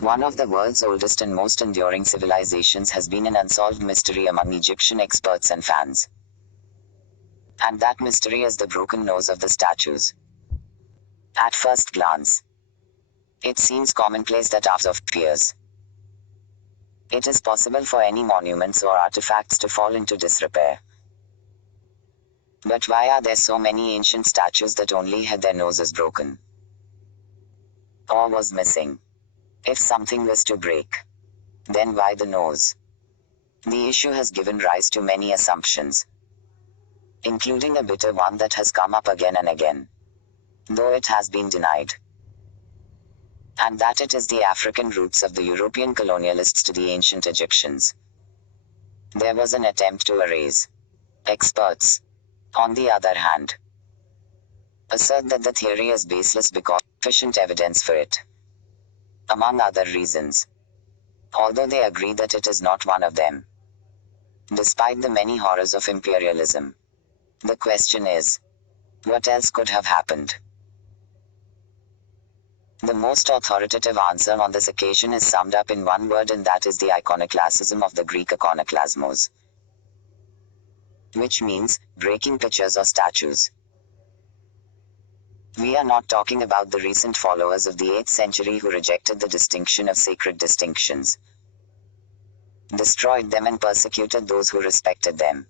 One of the world's oldest and most enduring civilizations has been an unsolved mystery among Egyptian experts and fans. And that mystery is the broken nose of the statues. At first glance, it seems commonplace that after years, it is possible for any monuments or artifacts to fall into disrepair. But why are there so many ancient statues that only had their noses broken? Or was missing? If something was to break, then why the nose? The issue has given rise to many assumptions, including a bitter one that has come up again and again, though it has been denied. And that it is the African roots of the European colonialists to the ancient Egyptians. There was an attempt to erase. Experts, on the other hand, assert that the theory is baseless because sufficient evidence for it, among other reasons, although they agree that it is not one of them. Despite the many horrors of imperialism, the question is, what else could have happened? The most authoritative answer on this occasion is summed up in one word, and that is the iconoclasm of the Greek ikonoklasmos, which means breaking pictures or statues. We are not talking about the recent followers of the 8th century who rejected the distinction of sacred distinctions, destroyed them and persecuted those who respected them.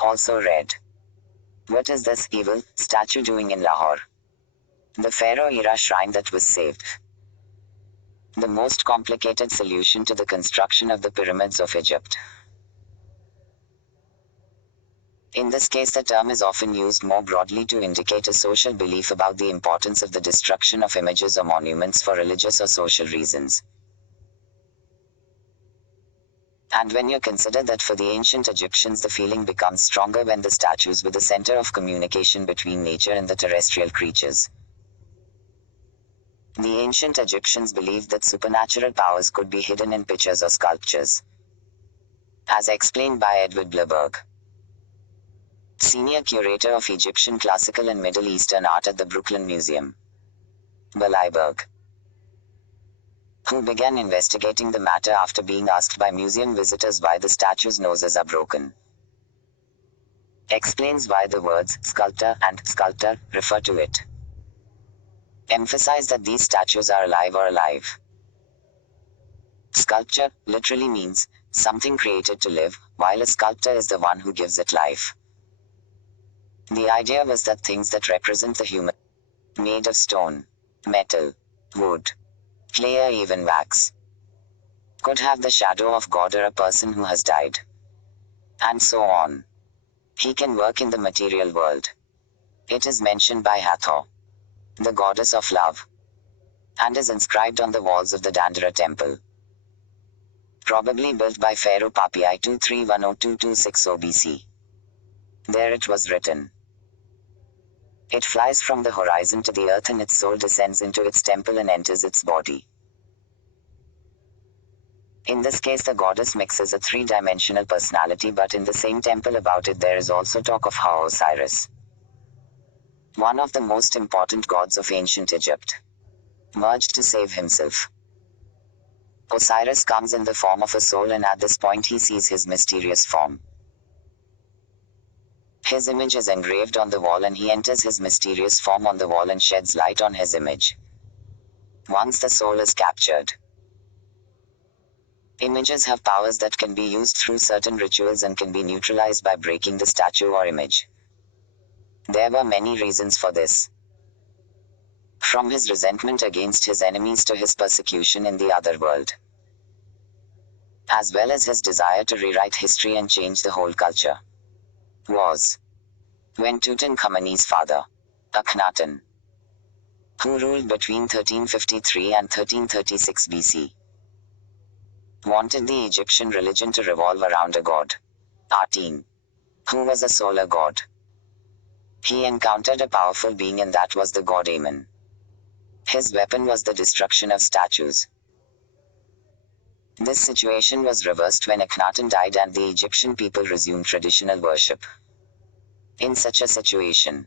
Also read, what is this evil statue doing in Lahore? The Pharaoh-era shrine that was saved. The most complicated solution to the construction of the pyramids of Egypt. In this case, the term is often used more broadly to indicate a social belief about the importance of the destruction of images or monuments for religious or social reasons. And when you consider that for the ancient Egyptians the feeling becomes stronger when the statues were the center of communication between nature and the terrestrial creatures. The ancient Egyptians believed that supernatural powers could be hidden in pictures or sculptures, as explained by Edward Blaberg, Senior Curator of Egyptian Classical and Middle Eastern Art at the Brooklyn Museum, Blaberg, who began investigating the matter after being asked by museum visitors why the statues' noses are broken, explains why the words sculptor and sculptor refer to it. Emphasize that these statues are alive or alive. Sculpture literally means something created to live, while a sculptor is the one who gives it life. The idea was that things that represent the human, made of stone, metal, wood, clay or even wax, could have the shadow of God or a person who has died, and so on. He can work in the material world. It is mentioned by Hathor, the goddess of love, and is inscribed on the walls of the Dendera temple, probably built by Pharaoh Papi 2310-2260 BC. There it was written, it flies from the horizon to the earth and its soul descends into its temple and enters its body. In this case the goddess mixes a three-dimensional personality, but in the same temple about it there is also talk of how Osiris, one of the most important gods of ancient Egypt, merged to save himself. Osiris comes in the form of a soul, and at this point he sees his mysterious form. His image is engraved on the wall and he enters his mysterious form on the wall and sheds light on his image. Once the soul is captured, images have powers that can be used through certain rituals and can be neutralized by breaking the statue or image. There were many reasons for this, from his resentment against his enemies to his persecution in the other world, as well as his desire to rewrite history and change the whole culture. Was when Tutankhamun's father, Akhenaten, who ruled between 1353 and 1336 BC, wanted the Egyptian religion to revolve around a god, Aten, who was a solar god. He encountered a powerful being, and that was the god Amen. His weapon was the destruction of statues. This situation was reversed when Akhenaten died and the Egyptian people resumed traditional worship. In such a situation,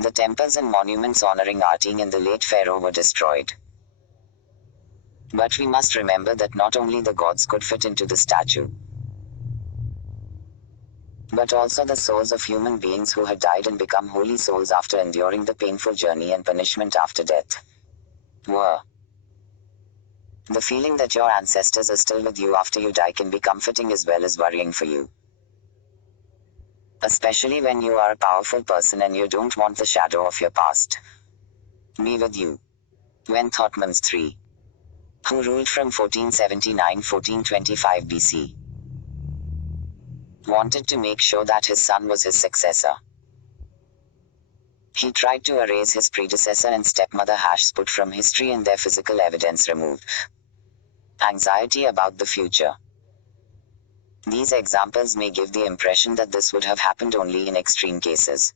the temples and monuments honoring Aten and the late pharaoh were destroyed. But we must remember that not only the gods could fit into the statue, but also the souls of human beings who had died and become holy souls after enduring the painful journey and punishment after death. Were. The feeling that your ancestors are still with you after you die can be comforting as well as worrying for you. Especially when you are a powerful person and you don't want the shadow of your past be with you. When Thutmose III, who ruled from 1479-1425 BC, wanted to make sure that his son was his successor, he tried to erase his predecessor and stepmother Hatshepsut from history and their physical evidence removed. Anxiety about the future. These examples may give the impression that this would have happened only in extreme cases.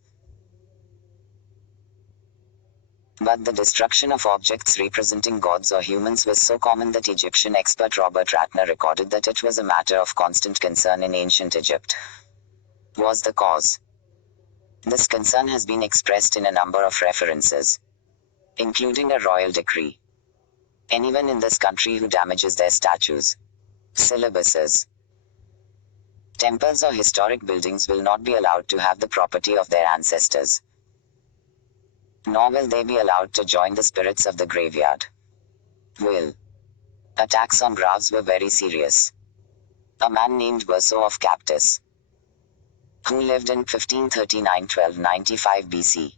But the destruction of objects representing gods or humans was so common that Egyptian expert Robert Ratner recorded that it was a matter of constant concern in ancient Egypt. Was the cause? This concern has been expressed in a number of references, including a royal decree. Anyone in this country who damages their statues, syllabuses, temples or historic buildings will not be allowed to have the property of their ancestors, nor will they be allowed to join the spirits of the graveyard. Will. Attacks on graves were very serious. A man named Verso of Captis, who lived in 1539-1295 BC,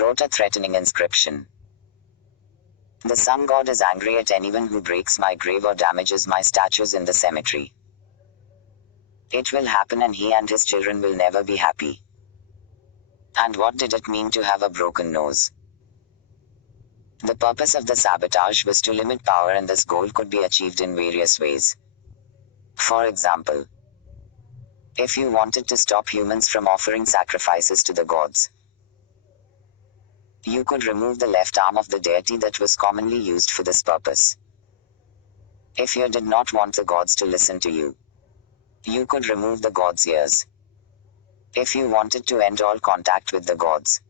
wrote a threatening inscription. The sun god is angry at anyone who breaks my grave or damages my statues in the cemetery. It will happen and he and his children will never be happy. And what did it mean to have a broken nose? The purpose of the sabotage was to limit power, and this goal could be achieved in various ways. For example, if you wanted to stop humans from offering sacrifices to the gods, you could remove the left arm of the deity that was commonly used for this purpose. If you did not want the gods to listen to you, you could remove the god's ears. If you wanted to end all contact with the gods,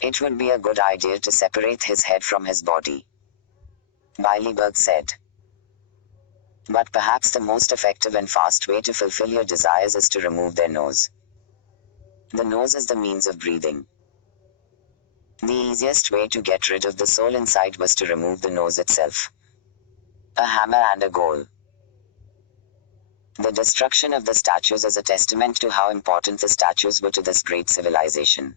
it would be a good idea to separate his head from his body, Beileberg said. But perhaps the most effective and fast way to fulfill your desires is to remove their nose. The nose is the means of breathing. The easiest way to get rid of the soul inside was to remove the nose itself. A hammer and a goal. The destruction of the statues is a testament to how important the statues were to this great civilization.